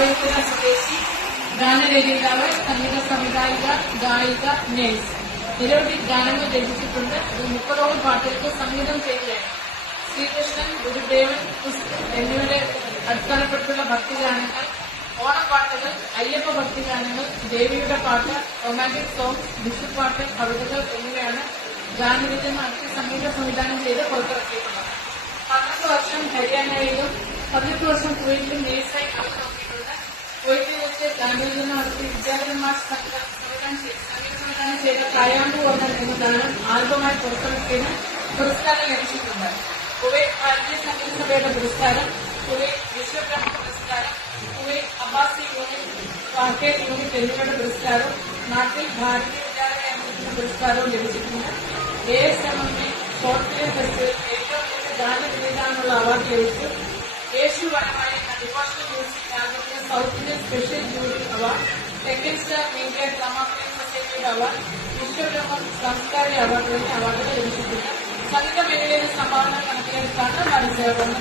മാവേലിക്കര സ്വദേശി, ഗാനരചയിതാവ്, സംഗീത സംവിധായിക, ഗായിക, നേഴ്സ്. നിരവധി ഗാനങ്ങൾ രചിച്ചിട്ടുണ്ട്. 30ഓളം പാട്ടുകൾക്ക് സംഗീതം ചെയ്യുകയാണ്. ശ്രീകൃഷ്ണൻ, ഗുരുദേവൻ, എന്നിവരെ അടിസ്ഥാനപ്പെട്ടുള്ള ഭക്തിഗാനങ്ങൾ, ഓണപ്പാട്ടുകൾ, അയ്യപ്പ ഭക്തിഗാനങ്ങൾ, ദേവിയുടെ പാട്ട്, റൊമാന്റിക് സോങ്സ്, വിഷുപ്പാട്ട്, കവിതകൾ എന്നിവയാണ് ഗാനരചന നടത്തി സംഗീത സംവിധാനം ചെയ്ത് പുറത്തിറക്കിയിട്ടുള്ളത്. 12 വർഷം ഹരിയാനയിലും 18 വർഷം കുവൈറ്റിലും നേഴ്സായി അവർ നോക്കിയിട്ടുണ്ട്. കുവൈറ്റിൽ വെച്ച് ഗാനരചന നടത്തി വിദ്യാലയന്മാർ സംഗീത സംവിധാനം ചെയ്ത കായാമ്പു വർണ്ണൻ എന്ന ഗാനം ആൽബമായി പുറത്തിറക്കിയതിന് പുരസ്കാരം ലഭിച്ചിട്ടുണ്ട്. കുവൈറ്റ് ഭാരതീയ സംഗീത സഭയുടെ പുരസ്കാരം, കുവൈറ്റ് വിശ്വബ്രഹ്മ പുരസ്കാരം, കുവൈറ്റ് അബ്ബാസി യൂണിറ്റ്, പാക്കേറ്റ് യൂണിറ്റ് എന്നിവയുടെ പുരസ്കാരവും നാട്ടിൽ ഭാരതീയ വിദ്യാലയ അംഗത്തിന്റെ പുരസ്കാരവും ലഭിച്ചിട്ടുണ്ട്. ASMMA ഷോർട്ട് ഫിലിം ഫെസ്റ്റിവൽ ഏറ്റവും മികച്ച ഗാനരചയിതാവിനുള്ള അവാർഡ് ലഭിച്ചു. യേശു വനമായി ഡിവോഷണൽ മ്യൂസിക് ആൽബത്തിന് South Indian special jury award, തെക്കൻ സ്റ്റാർ ഇന്ത്യ ഡ്രാമ ഫിലിം സൊസൈറ്റിയുടെ അവാർഡ്, വിശ്വബ്രഹ്മ സാംസ്കാരിക അവാർഡ് തുടങ്ങിയ അവാർഡുകൾ ലഭിച്ചിട്ടുണ്ട്. സംഗീത മേഖലയിലെ സംഭാവന കണക്കിലെടുത്താണ് മത്സരം.